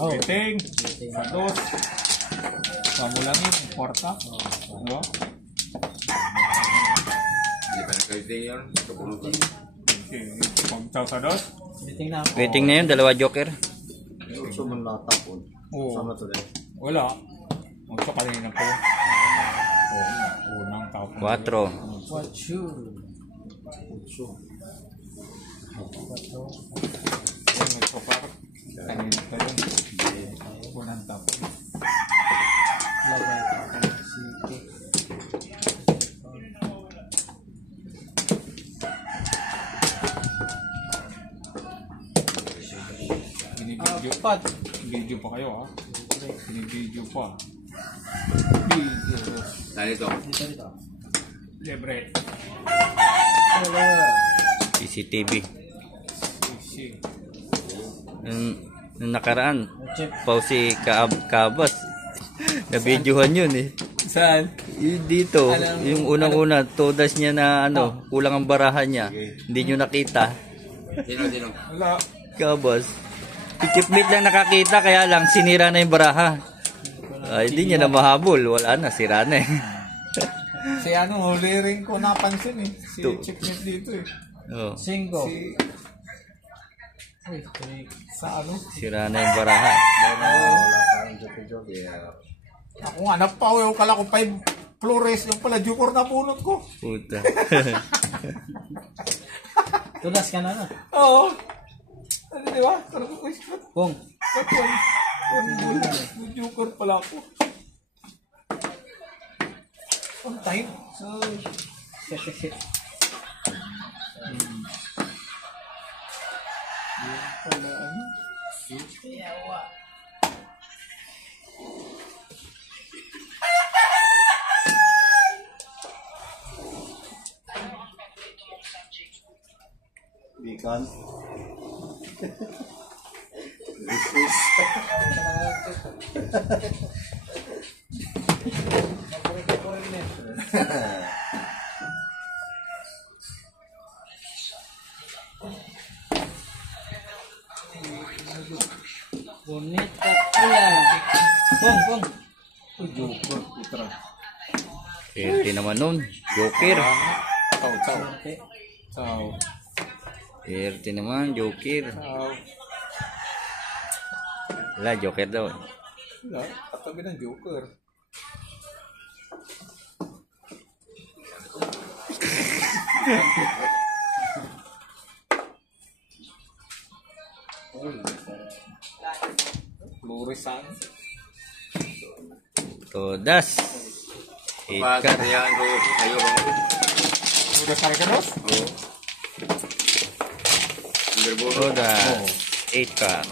Oh. Waiting. Sa dos. Pamulangin. Porta. Ano? Hindi pa nag-waiting yun. Kapulutan. Okay. Pagtaw sa dos. Waiting na yun, dalawa joker. Gusto mo natapon. Oo. Sama to rin. Wala. Magsa kanina po. Unang tapon. 4. What you? Yan, may sopar. Kanina pa yun. Unang tapon. Binibidyo pa kayo ha. Binibidyo pa. Video. Tayo ito. Libre. CCTV. Easy. Nung nakaraan, si Kabas. Nabidyohan yun eh. Saan? Yung dito, yung unang-una, todas niya na kulang ang barahan niya. Hindi nyo nakita. Dino. Wala. Kabas. Pikipmate lang nakakita, kaya lang sinira na yung baraha. Hindi niya na mahabol. Wala na, sira na eh. Si huli rin ko napansin eh. Si Chickmate dito eh. Oh. Singo. Sa Sira na yung baraha. Ako nga, napawiw kala ko 5 flores. Yung pala, Jukor na bunot ko. Puta. Tulas ka na. Oo. Ano diba? Kung. Jukor pala ako. On time. So, shit. Pala ano? Yawa. Bikan. Bonit ka pula. Kung. Jukor, putra. Swerte naman nun. Joker. Ciao. Swerte naman, Joker. Ciao. Wala, Joker daw. Wala, katabi ng Joker. Florisan. Todas. Ikat. Pagkariyan ko kayo bang? Udah karga dos? Oo. Underboard. Todas. 8 ka.